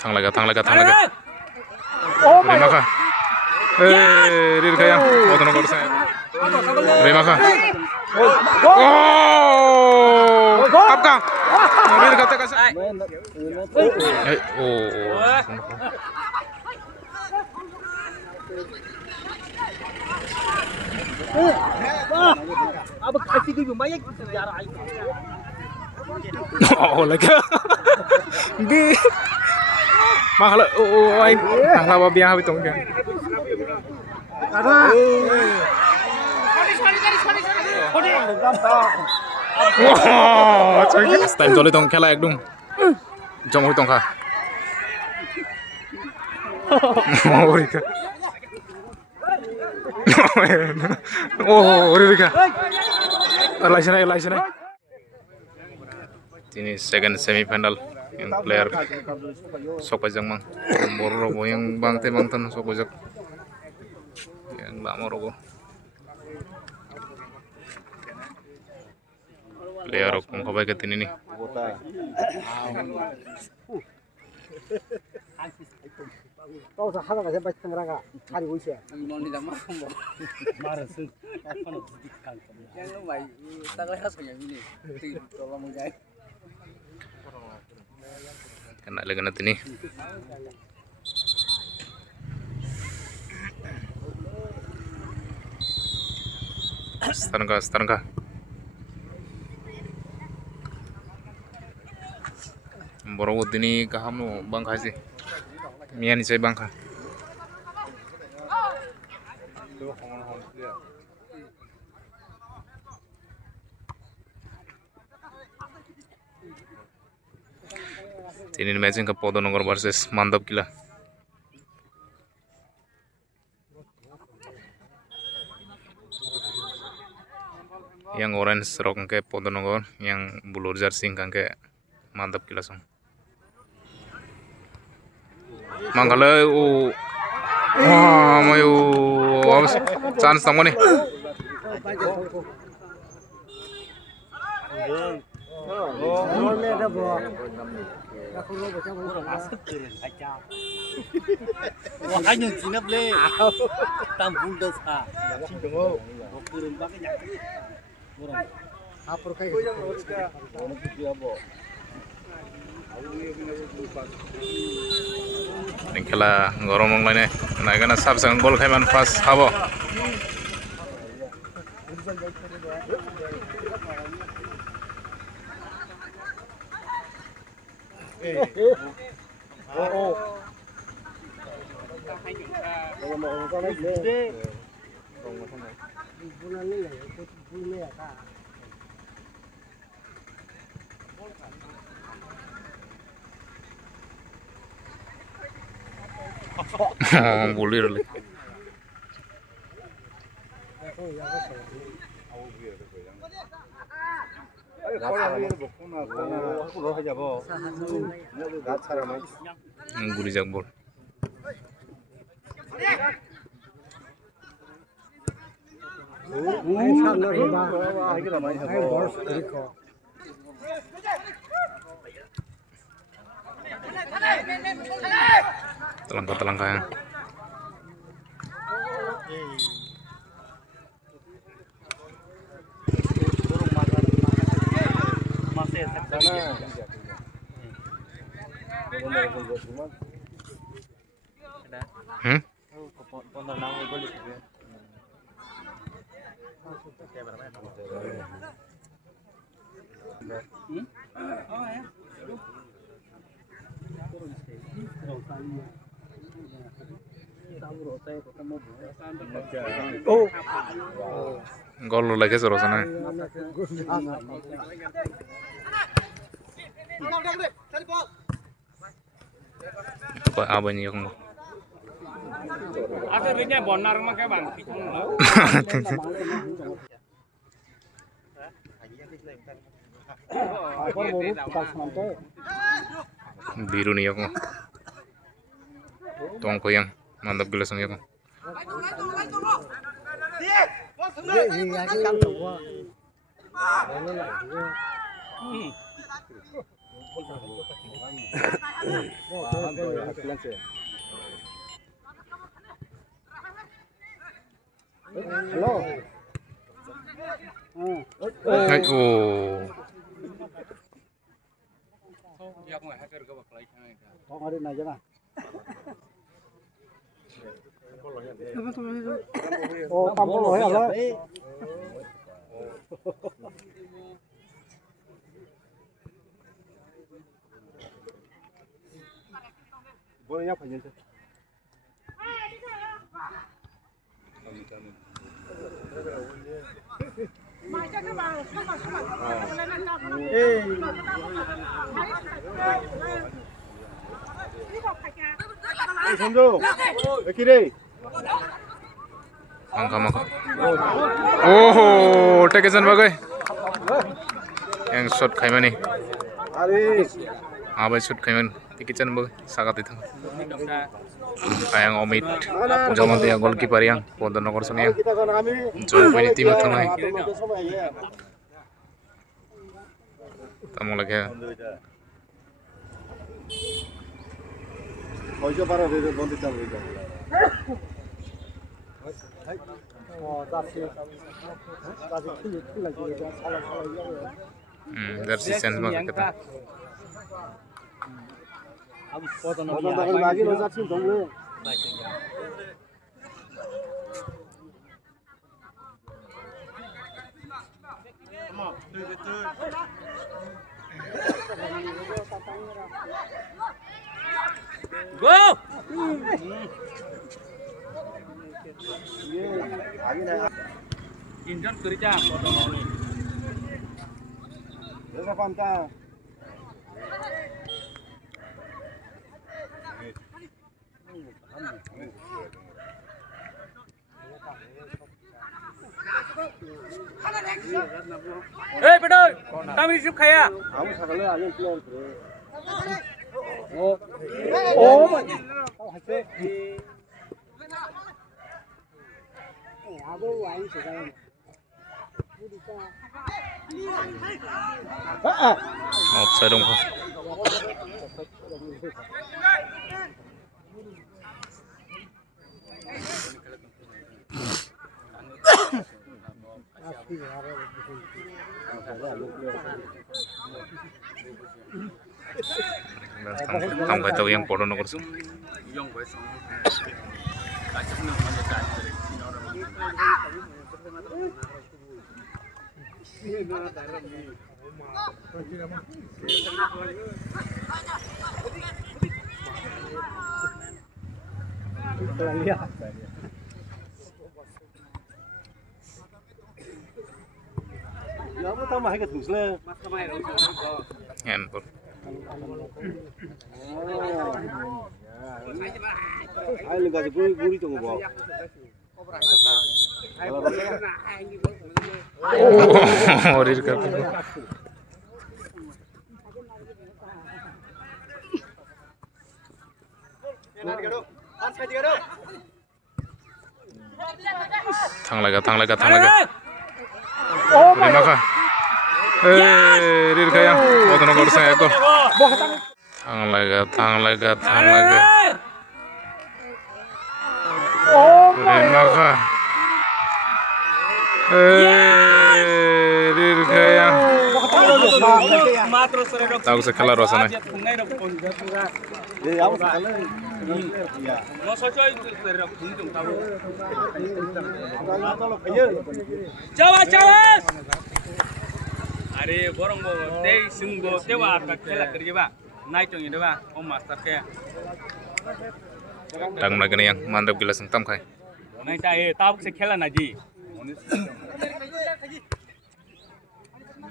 Thanglaga. Remaka. Rir kaya. Boto nongor saya. Remaka. Oh, kapka. Rir kata kasa. अब खासी की बीमारी यार आई Oh, lagi. Di. Mahal. Oh, ay. Mahal ba biya habis tong kan. Wow, coy. Time chole tong khela ekdom. Jom hui tong kha. Oh, rika. Oh, rika. Laisana. Ini second semi final yang player sokajang mang borrogo yang bangte bangtan sokajak yang lama rogo player kong kabai ke tini nih तो हादा का बात संग्रागा खाली होइसे ननि दामा खमबो मारसो एखन Khan yang भाइ तागले हासोया बिनि दै तला मोजाय kena lagi nanti nih setengah borong ini kaham no bangka sih mian saya bangka ini matching ke Podonogor versus Mandap Kila. Yang orange rok ke Podonogor, yang blue jersey ke Mandap Kila song. Manggala wah mayu awas chance tamo nih. makanya jinap le tambul dosa cindengo kirim pakai orang apur kayak Ini kela ngorong lainnya, nah karena sab sang gol kaiman pas habo. Bulir lagi. Guri jagbol. Telangkah yang gol lagi seru sana. Itu apa nih yang Akhirnya bonar mah kayak bang. biru nih aku. Tongko yang mantap gelas nih aku. Hello. Ay, oh. Không ở đây này chứ nào. Ồ, tao muốn lỗi rồi đấy. Bố nhóc phải nhìn chứ. 선조, 왜 이래? Angka. Oh, tekesan bagai. Yang shot kaiman ni. 아리, Abai shot kaiman. Tekesan bagai. Sagat itu. Yang Omid. Jaman dia goalkeeper yang Pondan Nagor Sonia. kita kan kami. Jauh ini tim itu nai. Tamu lagi. 어디서 바로 내려 먼저 잡고 있다. 다시 큰일 나지. 살아. Jersey sense bagai kita. 너도 나기 너 자친 동네. Go! Injon kerja potong ini. 여기서 반다. Eh, betul. Kami isup kaya. 아무 사갈래 아니면 플레이 그래. 오, 할때. 아고 와인 제가. Offside dong. Tang kai tau yang Pondan Nagor. Yang gue sama. Kacau nih mana dari sini orang. Ya, apa tahu mah hebat musle. Handphone. Ayo lu kasih guri tuh gua. Oh, rir kar. Thang laga. Lima kah? Rir kaya. Pondan Nagor sa eko. Thang laga. Lima kah? Rir kaya. Tahu sekala rasanya. 네, 아무 사갈래. 야. Mau socoi dari kunjung tahu. 그냥 Cawas. Are borong bo tei sunggo tewa ka khela kerja ba. Nai tong ini ba. Om master ke. Tang lagi nih yang mantap gila sengtam kai. Nai ta tab se khela na ji.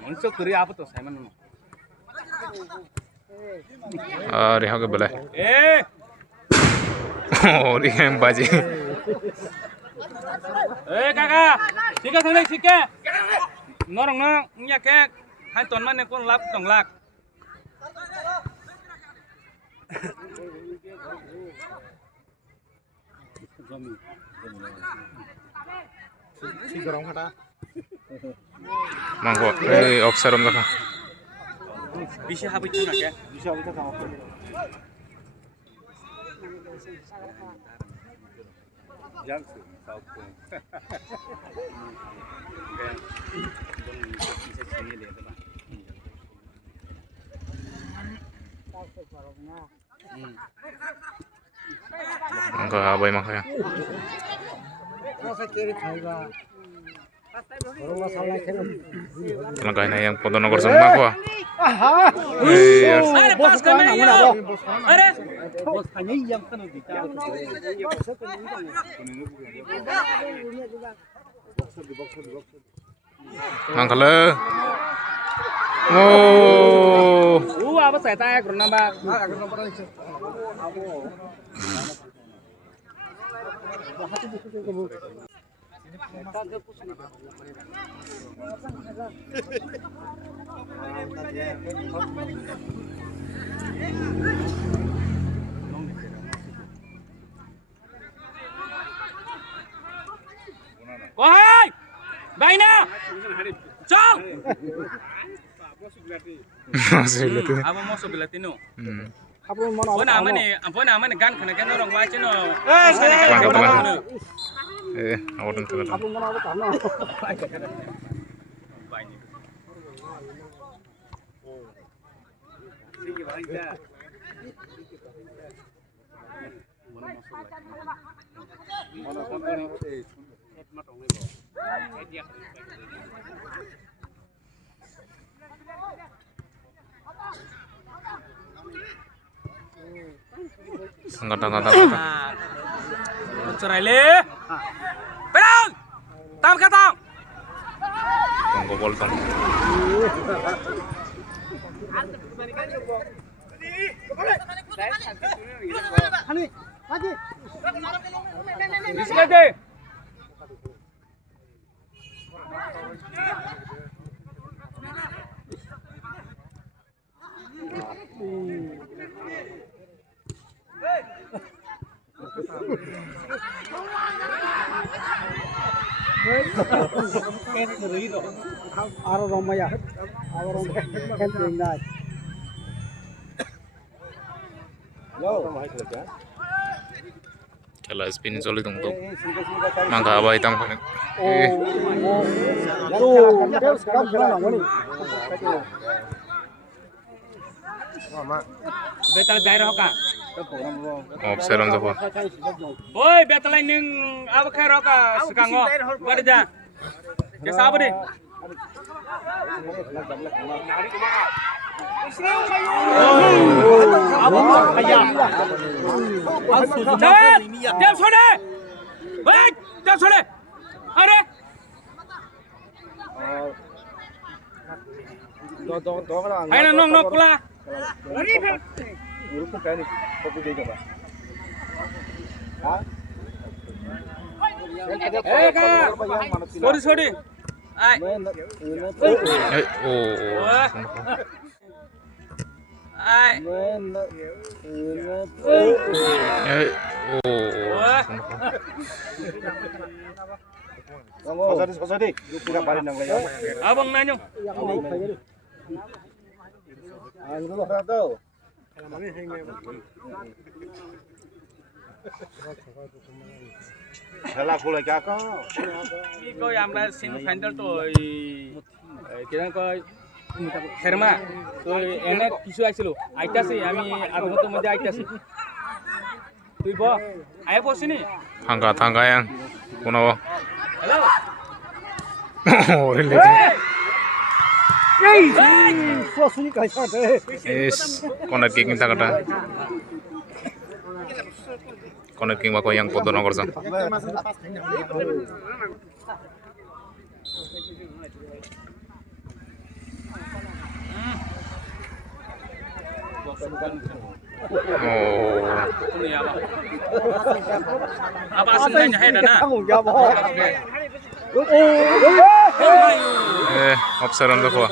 Monso kuri apa to Simon. Reha ke belai. Eh. Oh, ini yang baji. Kakak. Sika thang sika. Norong nya ke. Hai ton man kon lap tong lak. Mangko, offside om dah. Bisa habis tengah ya. bisa kita sama. Angka abai makanya. Rasa kiri kaiba. Orang masalah kena. Langkah ini yang Ponto Nogor semua gua. Iya. Ada pas kami ya. Ada. Bos hanya yang kena di. Mangkala. Oh. Apa saya tanya kurang nambah. Wahai, Baina, Chong. Masih lihat ini. Apa mau sebelah tino? Apa mana? Apa namanya gan kena orang baca no. Mantap. Awalnya tuh. Apa mana apa tanah? Angkat. Cerai le. Perang. Tam kata. Tunggu bol tong. Hani, mati. Bismillah. Aro Romaya, aro Romaya, kan tinggal. Kela spin solid untuk mangga abai tang kan. Tuh, dia sekarang bilang apa nih? Betal daerah hoka. Observan siapa? Oi, betal ning apa kaya hoka sekango. Berja. Jasa apa deh? Diam sore. Baik, diam sore. Ada. Ayo nong pula. Kak. Sorry. Ay. Ay. Abang nanya. Salah pula kakak. Kau yang ada semi final tu, kita kau herma, tu enak kisu aja lo. Aita sih, kami aku tu mesti aita sih. Tu ibu, ayah pos ini. Tangga yang kuno. Hello. Oh, lihat. Sosok kaisa deh. Is connect king kita kata. Connect king bako yang Ponto Nogor sang. Oh. Ini apa? Apa asalnya hai dana? Tanggung jawab. Observan siapa?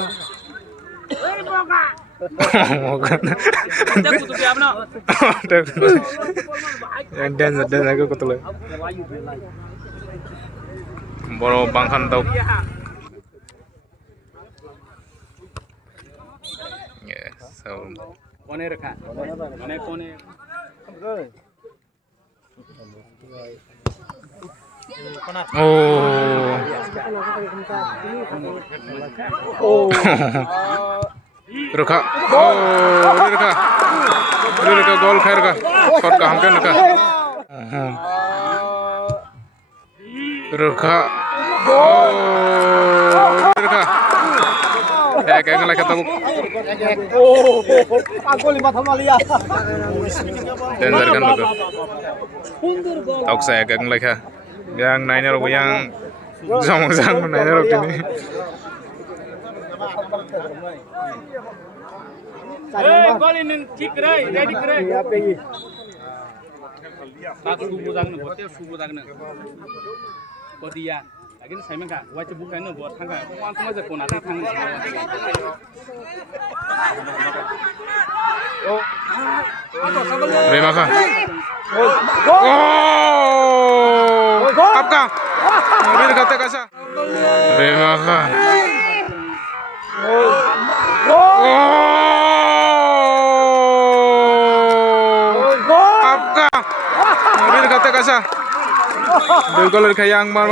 Mogan. Kita kutu apa no? Dan aku kutu. Boro bangkan tau. Yeah, so. Kone rekha. Kone. Oh. Reka. Oh, Reka. Reka gol khair ka. Shot ka hamkan Reka. Reka. Oh, Reka. Ek lagi tahu. পাগল মাথা Malia Danger kan logo. Tahu saya ek lagi. Yang naiknya logo yang jang naiknya logo ini. गली नों ठीक करे ready करे सात सुबु जागनो बते सुबु जागनो बदिया लागिन साइमका वाइच बुखायनो ब थांगा वान समा जे कोना थां Terima kasih. Oh, आपका वीर कहते कैसा? Terima kasih. आपका वीर कहते कैसा? बिल्कुल yang mar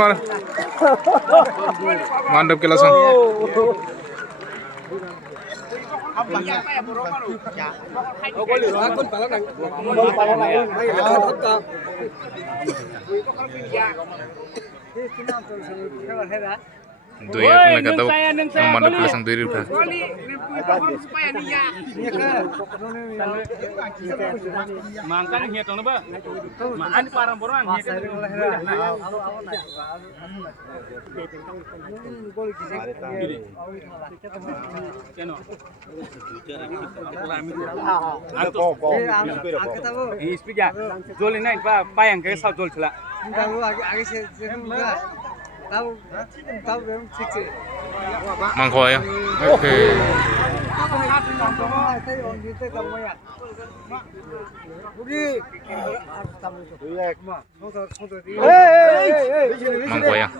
mantap ke langsung. Dua yang kata yang mantap ke langsung diri udah. Mangkan hiya tong ba maan parang boran hiya keno speed ya jol naik pa payang ke sa jol chula Mangko ya. Oke. Mangko ya.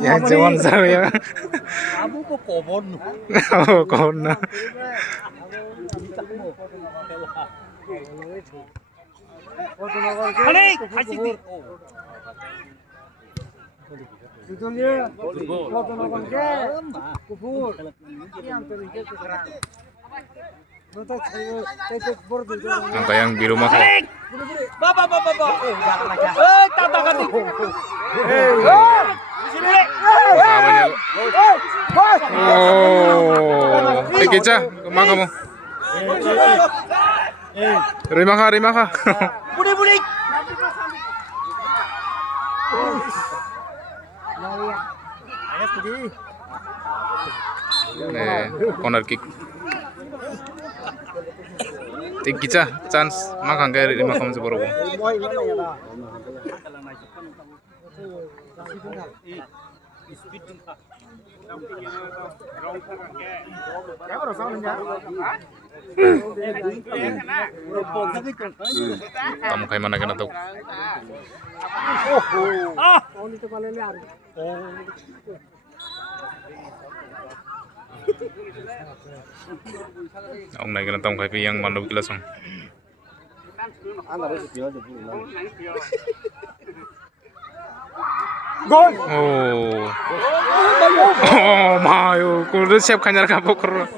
Ya cuman saya. Kamu kok kobon? Oh, kon. Halik, kasih di. Betulnya, foto nonton ke, kubur, yang terlihat sekarang. Nonton saya bor di. Angka yang biru mah. Bapak. Tata ganti. Oh, Kica, kemana kamu? Terima kasih. Budi. Corner kick. Kica, chance makan kayak 5 kamu separuh. Kamu kayak mana kena tahu? Ông này kena tahu kayak yang mandau langsung. Gol. Oh, mayo, kudu siap kanyar kapok ker.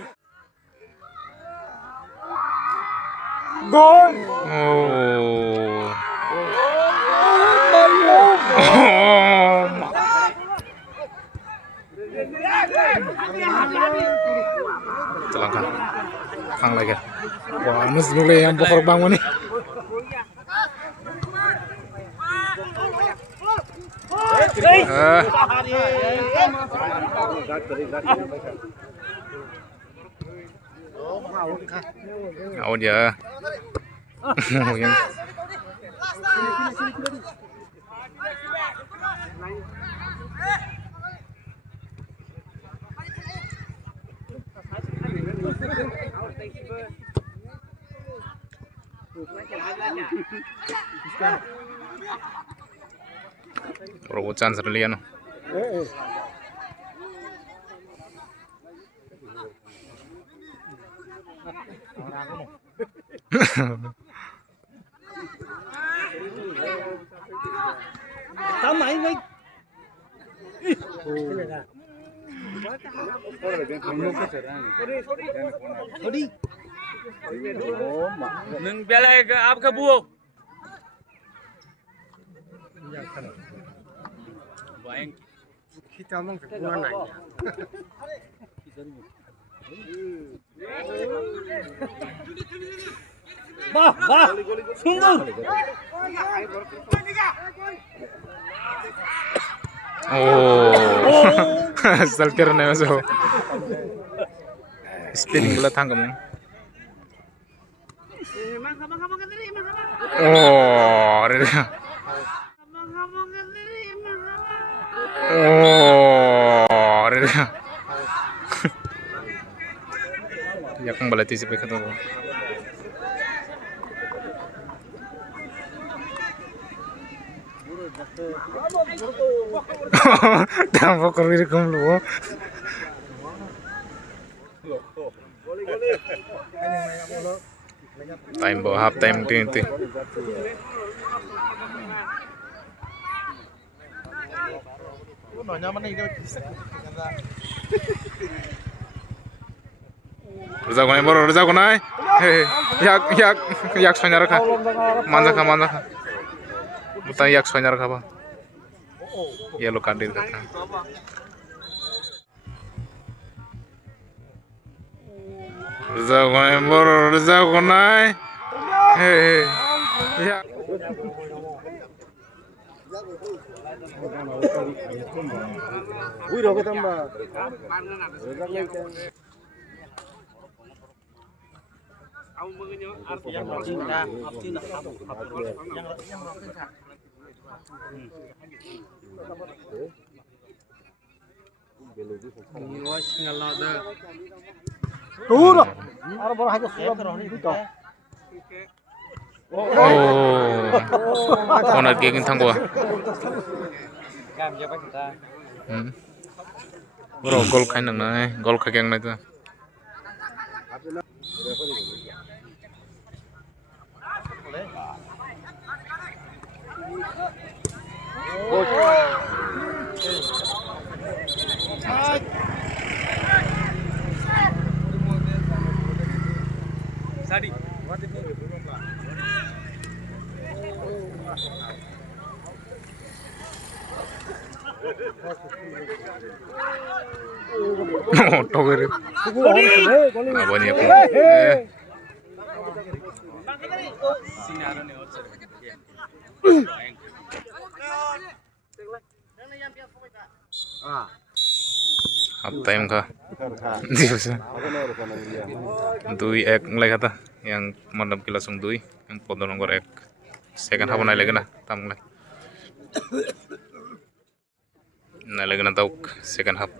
Gol. Oh. Celaka. Hang lagi. Wah, nus dulu yang pokok bangun nih. Ngawut ya. Yang Boro chance liya no. Tắm mày mày. Đi. Nung bela ke आपका बुओ Baik. Kita ngomong ke kurang nanya. Bah, bah. Sungguh. Oh. Salker na so. Spinning bola tangkam. Oh, oh, yakang balati si pekato. Tampo korri kom lo. Time bo half time tinti. Reza konai boro reza konai. Hey, yak sonya rakha. Manja kha. Buta yak sonya rakha ba. Yellow card din kata. Reza konai boro reza konai. Hey, yak. Uy, lo que tamba. Tuh, ada bola aja sudah berhenti. Oh, onar gegen tanggo. Bro, gol kain nang nai, gol kageng nai tu. Sadi. No, togere. Apa ni aku? Sinaro ne ochar. Half time kah? Diusa. 2-1 mulai kata yang madam kila langsung 2 yang podo nomor 1 second half naik lagi na tam mulai naik lagi na tauk second half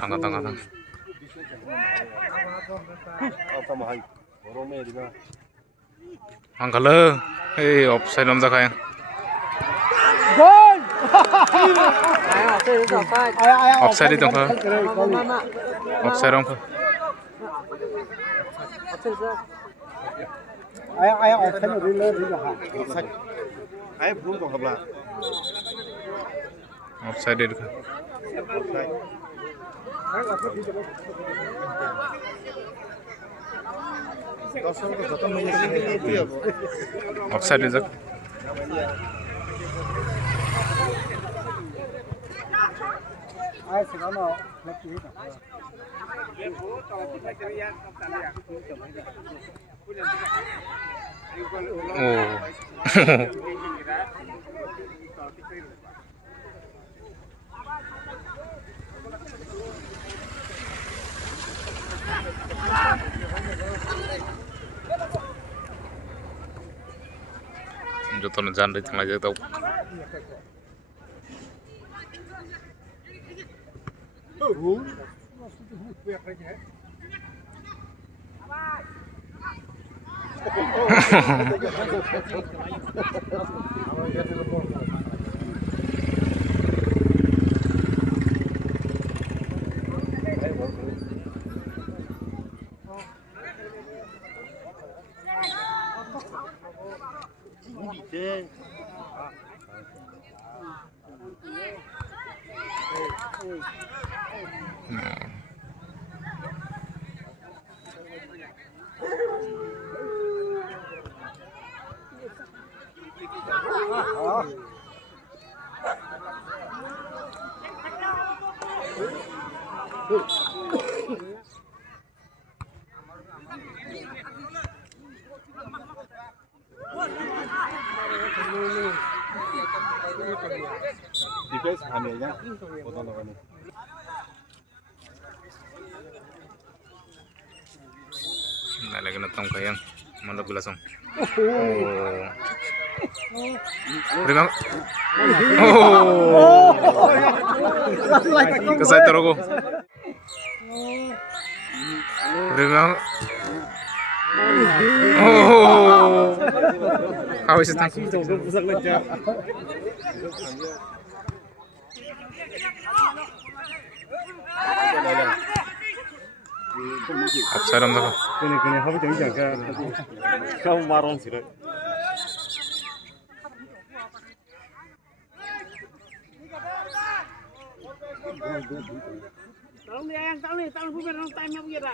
tangga. Angkat le, offside nom zakaya. Gol! Offside itu kah? Offside orang kah? Ayah offside itu le ha. Ayah belum kau kabla. Offside itu kah? Offside itu. Ayah sekarang lagi itu. Jotono jandai tengah aja tau. Defense hamilnya, potong lawan. Nah, lagi natang kayang mana belasong. Rimang. Kesai teroko. Rimang. Awis tang. Apsaram dah. Kene habu jangan jaga. Kau marong sih. Tolong dia yang tolong bukan orang time begitu.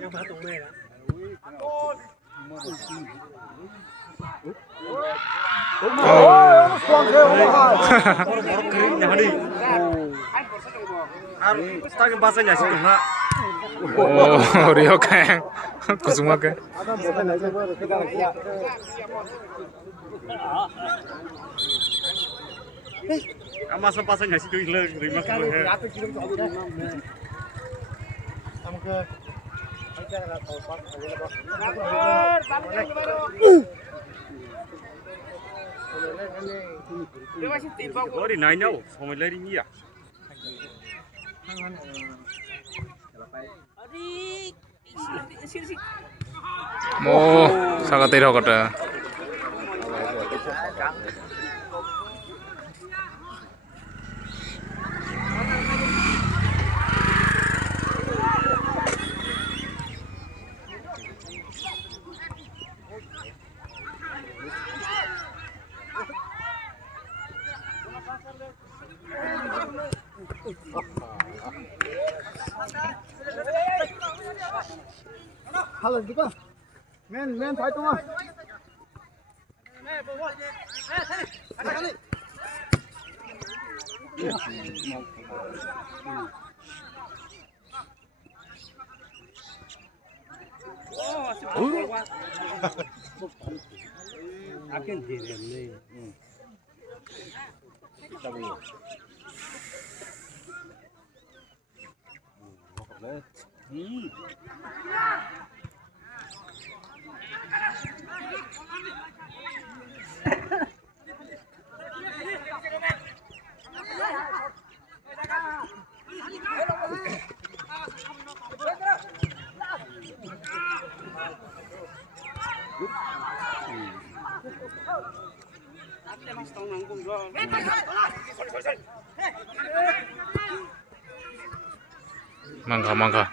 Yang batung merah. Start bahasanya sih cuma. Rio kayang kusuma ke. Masa bahasanya sih tuh hilang terima kasih. Oh di nanya, sama lari ni ya. Oh, sangat tidak kata. Halo juga. Men phải tung ah. Akan jadi ni. Mangga.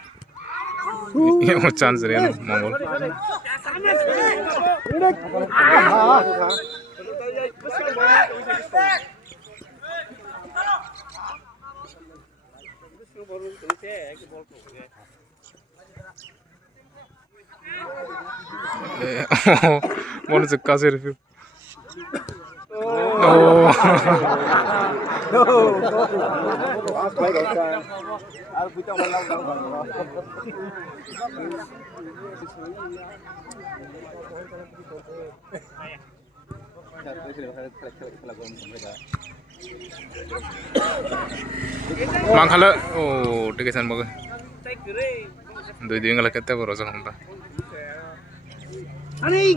Yang mau chance dia Mongol. Mau cekak sih review. Oh. Mang khala. Oh, tikisan mo. Dui ngala kete boro sa honda. Ani.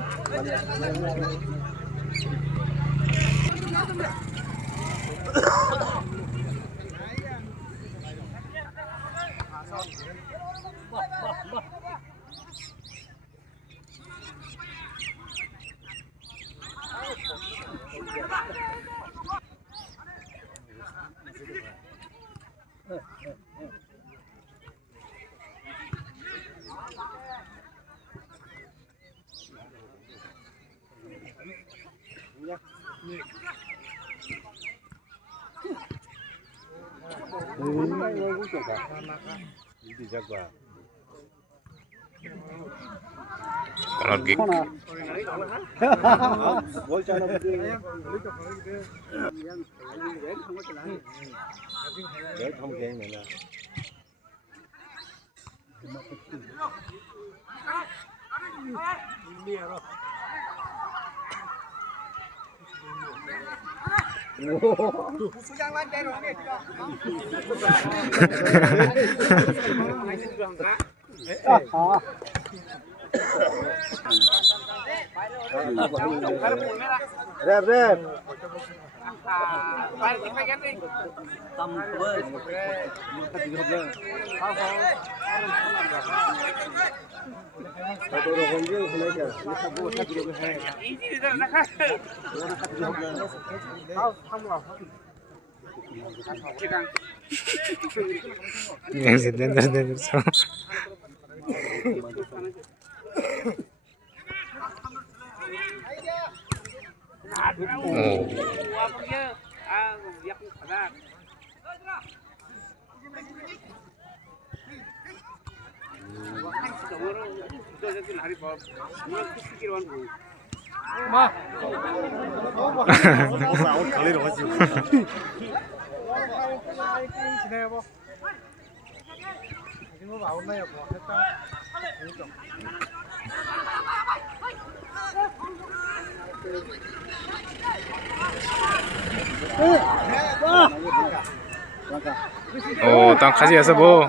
Corner kick. Rep. Yang siden so. Oh. Oh, tang kasih asa bo.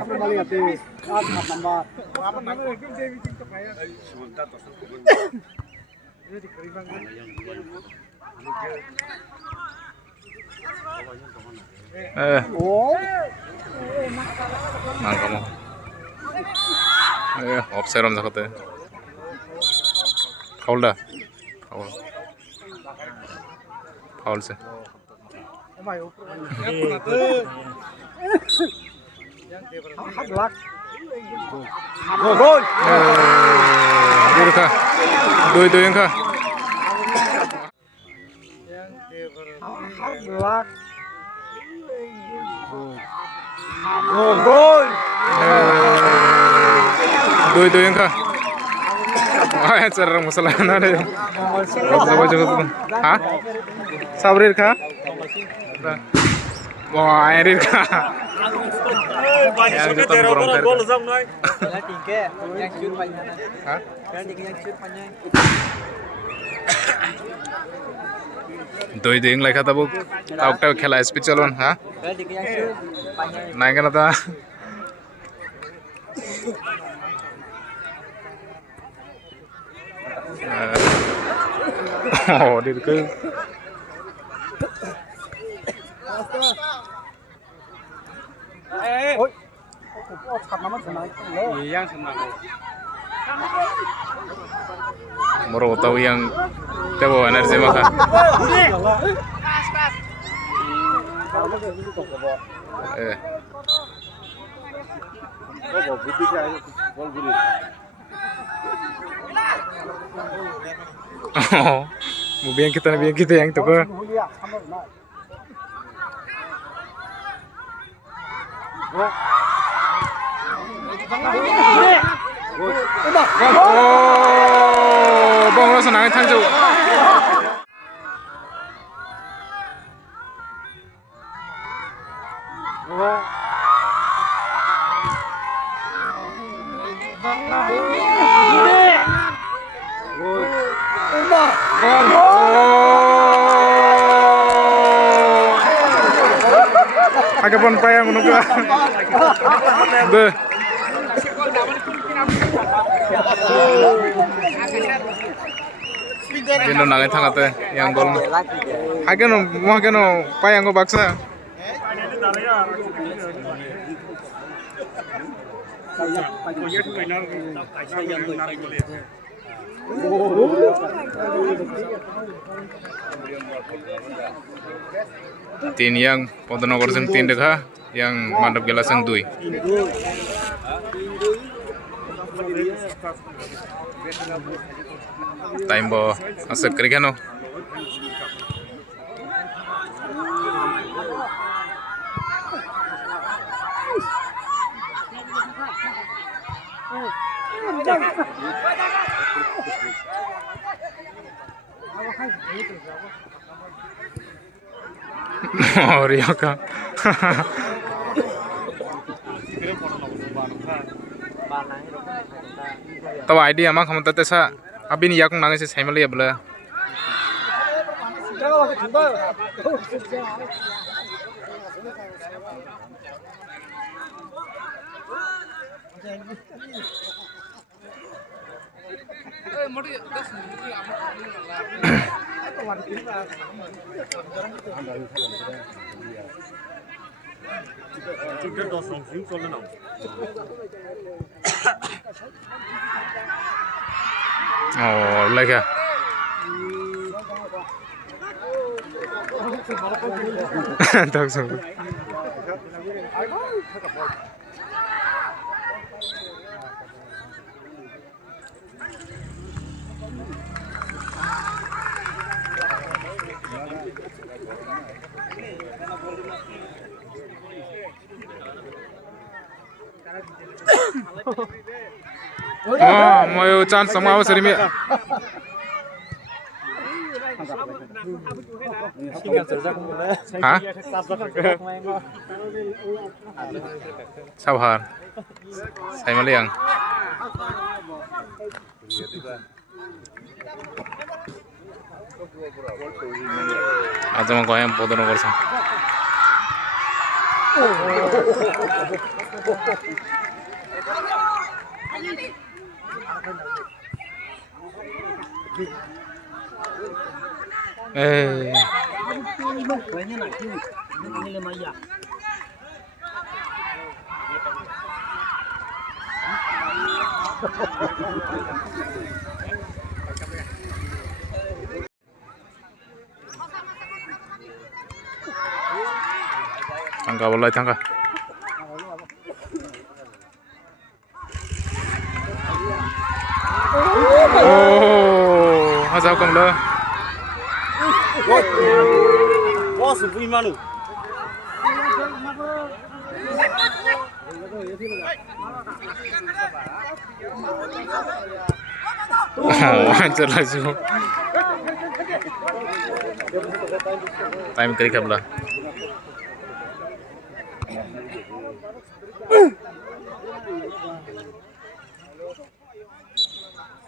Nangka mo. Offside ram sakte. Foul da. Foul se. Gol. Dua yang kah. Gol. Dua yang kah. Wah, cerah masalah nade. Hah? Sabrir kah? Wah, Erir kah? Yang jutaan borong ter. Hah? Doi yang lagi kata bu, tahu khela SP calon, hah? Naik kan ada? Oh, dia ke? Moro tahu yang tahu energi makan. Oh, biang kita yang itu ke? Oh, bang lo senang thank you. Agak pun payah menunggu. Deh. Dino nangai thangate yang gol. Agak no, mau agak no payah ngo baksa. Tin yang Pontonogor seng tin dekha, yang Mandap Gela seng dui. Time bo asep kerikano. Oh, Ryoka. Tahu idea mak kamu tete sa abin yak nangis si family ya bela. Oh, like ya. Tak sembuh. Oh, mau chance sama apa sih ini? Hah? Sabar. Saya meliang. Aja mau kau yang foto nomor sang. Tangga boleh tangga. Oh, hazau kang le. Bos vui manu. Oh, hancur lagi. Time kiri kabla.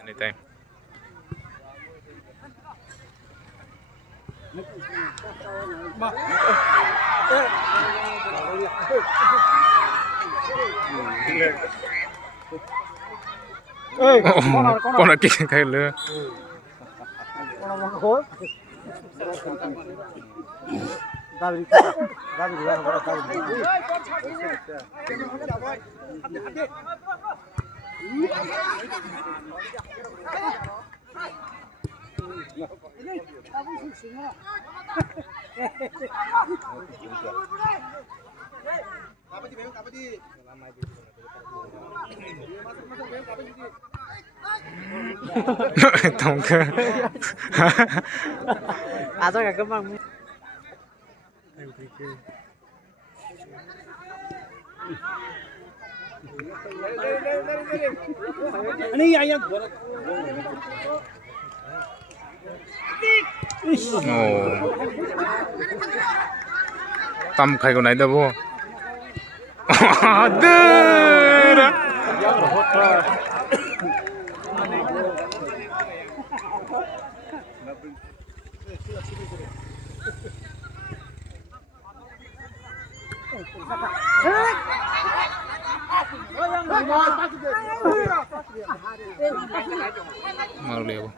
Anytime. Con aquí cae le. Tông cơ. À tôi cả cơm bằng. Ini ya yang. Oh. Tam khai ko nai da bo. Adur. Malu lihat.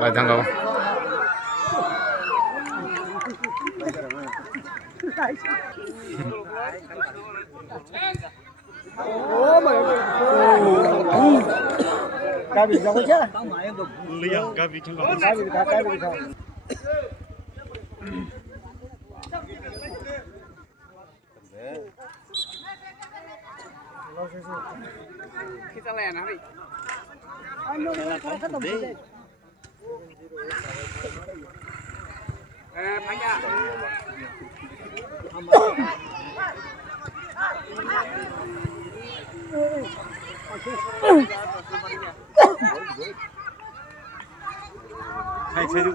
Lajang kau. Gabi jago chứ? Liang gabi chung Gabi gabi gabi. Kita layan hari. Banyak. Hai saya tu.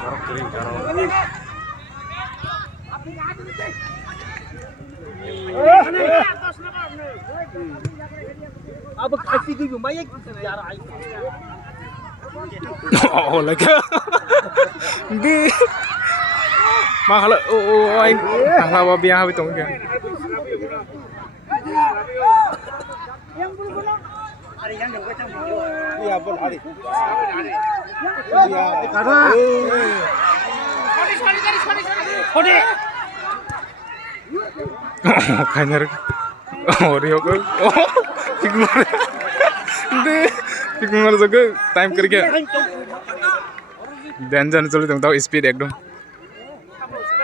Karok kering karok. अब खासी दी मैं एक यार आई Oh lagi. Di. Mahal. Oh anh. Mahal apa biang habis tong kan. Iya bon hari. Iya. Karena. Sorry. Kanyar. Oh Rio ko. Oh. Figure. Di. Figure जगह time करके. Dan jangan sulit dong tahu speed एकदम.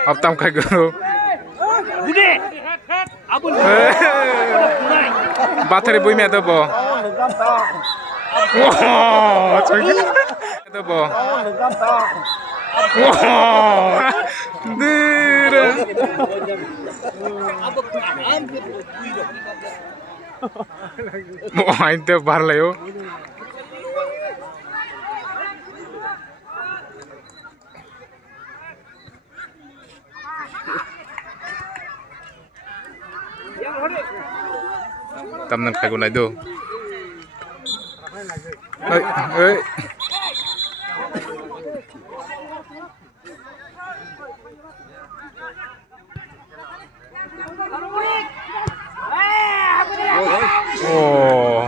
अब तम काय करो. Bude. Abul. Battery boy में तो बो. Wow, coy. तो बो. Wow. Dir. Mau main tuh bar lah yo. Tamnan kayak gue itu. Hei. Oh.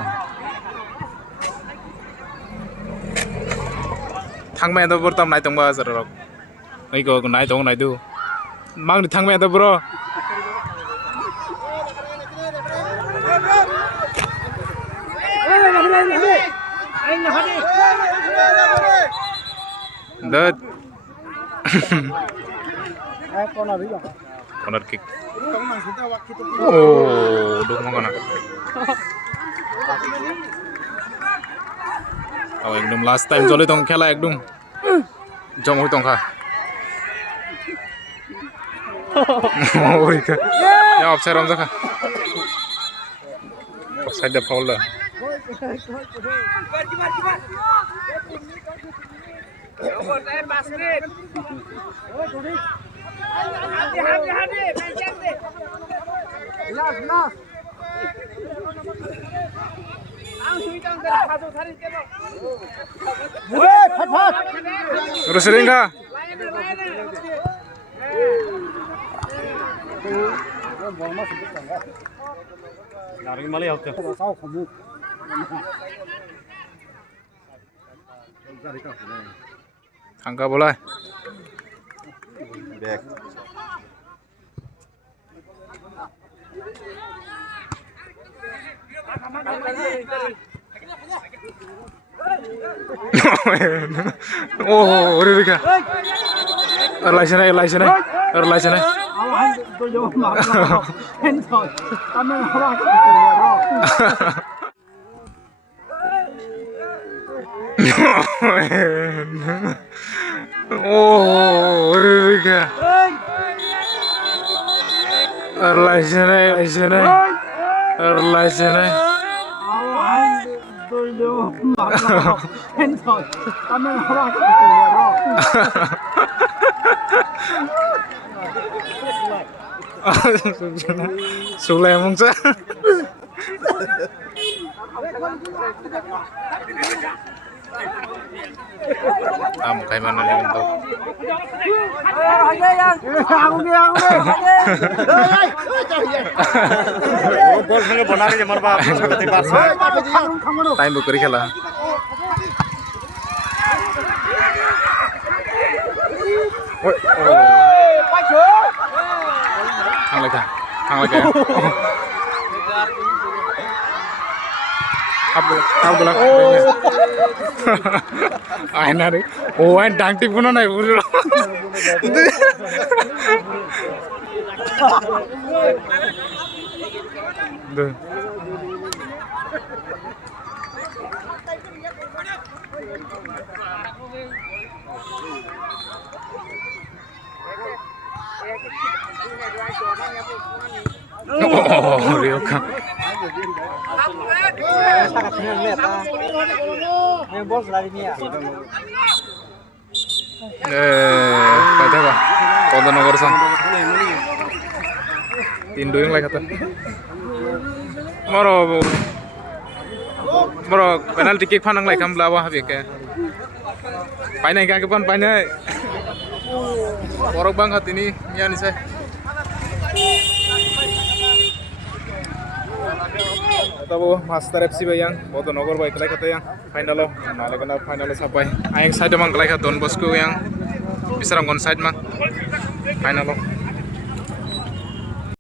Thangmen itu bertam naik tong bahasa rok. Iko naik tong naik tu. Mang di thangmen itu bro. Dad. Corner kick. Oh, duk mana? Oh, एकदम last time चले तो खेला एकदम जम हुई तो खा। Oh, इका या offside हम जखा। Offside dah foul dah. Terus sering kah? Lari malah ya tu. Angka bola. Back. Oh, udah kah? Relation. Oh, udah kah? Relation. Sule mong sa. Kayak mana nih untuk বল সঙ্গে বনারে যে মারবা করতে পারছে time বুক করে খেলা Thằng Hấp được ai na đấy ô anh đang tìm con nó này vui rồi được oh Rio kan kata apa? Konten nomor sang. Indo yang lagi kata. Moro penalti kick panang lagi kam lawa habis ke. Painai kaki pan painai. Borok banget ini ya nih saya. Tahu master FC bayang, foto nogor baik lagi kata yang final lo, malah kena final lo sampai. Ayang side mang lagi kata Don Bosco yang bisa rangkon side mang final lo.